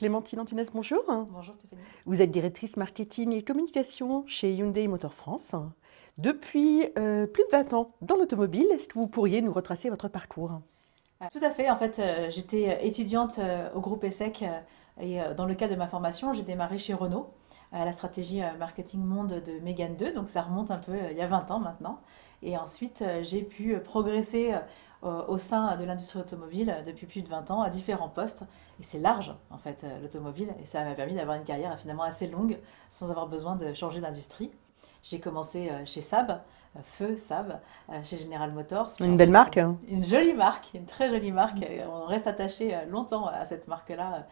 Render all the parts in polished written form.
Clémentine Antunes, bonjour. Bonjour Stéphanie. Vous êtes directrice marketing et communication chez Hyundai Motor France. Depuis plus de 20 ans dans l'automobile, est-ce que vous pourriez nous retracer votre parcours? Tout à fait, en fait, j'étais étudiante au groupe ESSEC et dans le cadre de ma formation, j'ai démarré chez Renault à la stratégie marketing monde de Mégane 2, donc ça remonte un peu il y a 20 ans maintenant. Et ensuite, j'ai pu progresser au sein de l'industrie automobile depuis plus de 20 ans à différents postes. Et c'est large, en fait, l'automobile, et ça m'a permis d'avoir une carrière finalement assez longue sans avoir besoin de changer d'industrie. J'ai commencé chez Saab, Feu Saab, chez General Motors, puis Une belle ensuite marque, hein. une jolie marque, une très jolie marque. On reste attaché longtemps à cette marque-là,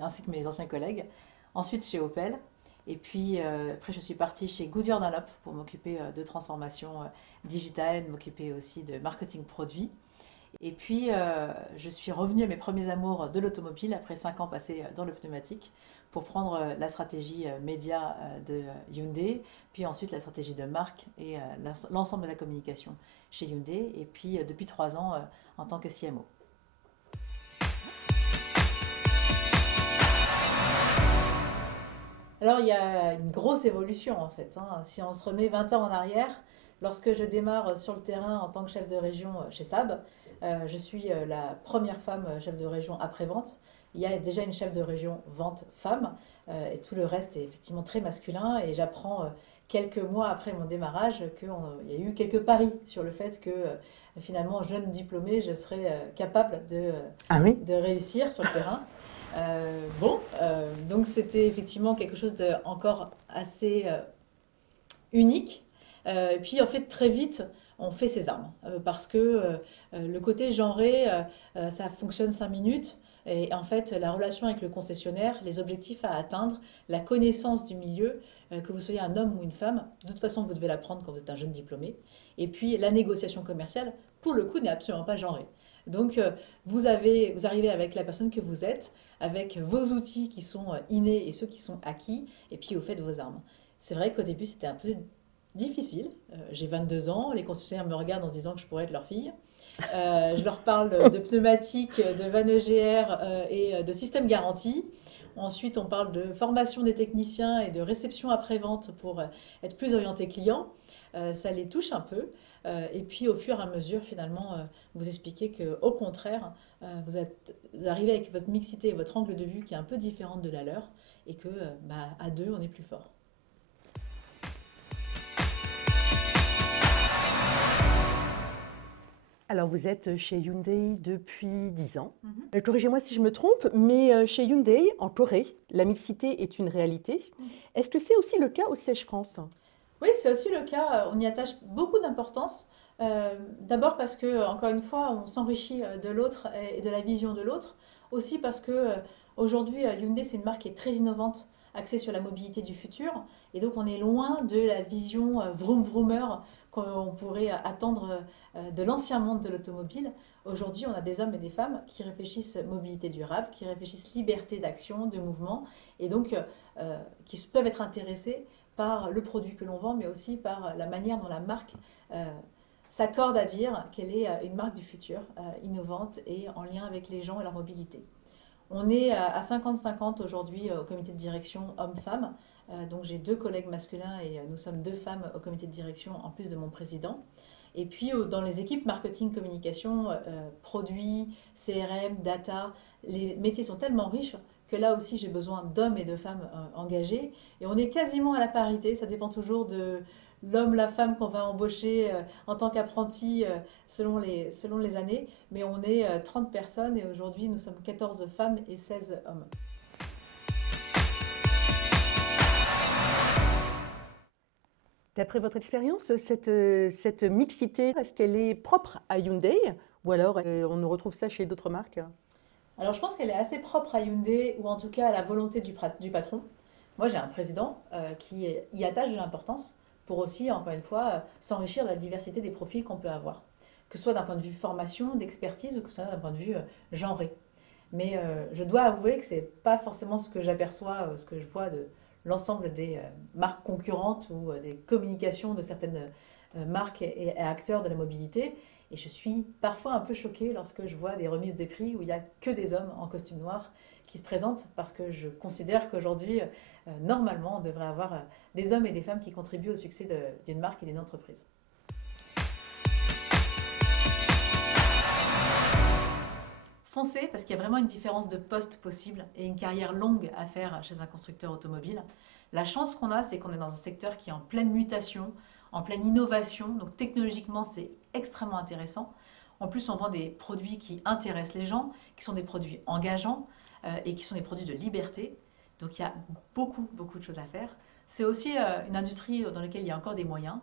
ainsi que mes anciens collègues. Ensuite chez Opel. Et puis après, je suis partie chez Goodyear Dunlop pour m'occuper de transformation digitale, m'occuper aussi de marketing produit. Et puis, je suis revenue à mes premiers amours de l'automobile après 5 ans passés dans le pneumatique pour prendre la stratégie média de Hyundai, puis ensuite la stratégie de marque et l'ensemble de la communication chez Hyundai, et puis depuis 3 ans en tant que CMO. Alors, il y a une grosse évolution en fait, hein. Si on se remet 20 ans en arrière, lorsque je démarre sur le terrain en tant que chef de région chez Saab, je suis la première femme chef de région après-vente. Il y a déjà une chef de région vente femme et tout le reste est effectivement très masculin. Et j'apprends quelques mois après mon démarrage qu'il y a eu quelques paris sur le fait que finalement, jeune diplômée, je serais capable Ah oui. de réussir sur le terrain. Donc c'était effectivement quelque chose de encore assez unique. Et puis en fait très vite on fait ses armes parce que le côté genré ça fonctionne 5 minutes et en fait la relation avec le concessionnaire, les objectifs à atteindre, la connaissance du milieu, que vous soyez un homme ou une femme, de toute façon vous devez l'apprendre quand vous êtes un jeune diplômé. Et puis la négociation commerciale, pour le coup, n'est absolument pas genrée. Donc vous arrivez avec la personne que vous êtes, avec vos outils qui sont innés et ceux qui sont acquis, et puis vous faites vos armes. C'est vrai qu'au début c'était un peu difficile. J'ai 22 ans, les concessionnaires me regardent en se disant que je pourrais être leur fille. Je leur parle de pneumatiques, de vannes EGR et de système garantie. Ensuite, on parle de formation des techniciens et de réception après-vente pour être plus orienté client. Ça les touche un peu. Et puis, au fur et à mesure, finalement, vous expliquez qu'au contraire, vous arrivez avec votre mixité et votre angle de vue qui est un peu différente de la leur et que à deux, on est plus fort. Alors vous êtes chez Hyundai depuis 10 ans. Mhm. Corrigez-moi si je me trompe, mais chez Hyundai, en Corée, la mixité est une réalité. Est-ce que c'est aussi le cas au siège France? Oui, c'est aussi le cas. On y attache beaucoup d'importance. D'abord parce que, encore une fois, on s'enrichit de l'autre et de la vision de l'autre. Aussi parce que aujourd'hui, Hyundai, c'est une marque qui est très innovante, axée sur la mobilité du futur. Et donc, on est loin de la vision vroom vroomer qu'on pourrait attendre de l'ancien monde de l'automobile. Aujourd'hui, on a des hommes et des femmes qui réfléchissent mobilité durable, qui réfléchissent liberté d'action, de mouvement, et donc qui peuvent être intéressés par le produit que l'on vend, mais aussi par la manière dont la marque euh, s'accorde à dire qu'elle est une marque du futur, innovante et en lien avec les gens et leur mobilité. On est à 50-50 aujourd'hui au comité de direction hommes-femmes. Donc j'ai deux collègues masculins et nous sommes deux femmes au comité de direction en plus de mon président. Et puis dans les équipes marketing, communication, produits, CRM, data, les métiers sont tellement riches que là aussi j'ai besoin d'hommes et de femmes engagés. Et on est quasiment à la parité, ça dépend toujours de l'homme, la femme qu'on va embaucher en tant qu'apprenti selon les années. Mais on est 30 personnes et aujourd'hui nous sommes 14 femmes et 16 hommes. D'après votre expérience, cette mixité, est-ce qu'elle est propre à Hyundai ou alors on ne retrouve ça chez d'autres marques? Alors je pense qu'elle est assez propre à Hyundai ou en tout cas à la volonté du patron. Moi j'ai un président qui y attache de l'importance pour aussi, encore une fois, s'enrichir de la diversité des profils qu'on peut avoir. Que ce soit d'un point de vue formation, d'expertise ou que ce soit d'un point de vue genré. Mais je dois avouer que ce n'est pas forcément ce que j'aperçois, ce que je vois de l'ensemble des marques concurrentes ou des communications de certaines marques et acteurs de la mobilité. Et je suis parfois un peu choquée lorsque je vois des remises de prix où il n'y a que des hommes en costume noir qui se présente parce que je considère qu'aujourd'hui, normalement, on devrait avoir des hommes et des femmes qui contribuent au succès d'une marque et d'une entreprise. Foncez parce qu'il y a vraiment une différence de poste possible et une carrière longue à faire chez un constructeur automobile. La chance qu'on a, c'est qu'on est dans un secteur qui est en pleine mutation, en pleine innovation, donc technologiquement c'est extrêmement intéressant. En plus, on vend des produits qui intéressent les gens, qui sont des produits engageants et qui sont des produits de liberté. Donc il y a beaucoup, beaucoup de choses à faire. C'est aussi une industrie dans laquelle il y a encore des moyens.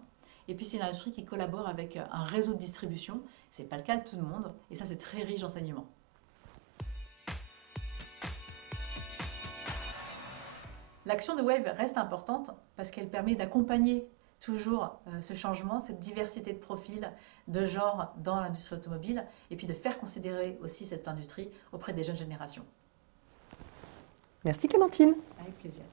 Et puis c'est une industrie qui collabore avec un réseau de distribution. Ce n'est pas le cas de tout le monde et ça c'est très riche d'enseignements. L'action de Wave reste importante parce qu'elle permet d'accompagner toujours ce changement, cette diversité de profils, de genre dans l'industrie automobile, et puis de faire considérer aussi cette industrie auprès des jeunes générations. Merci Clémentine. Avec plaisir.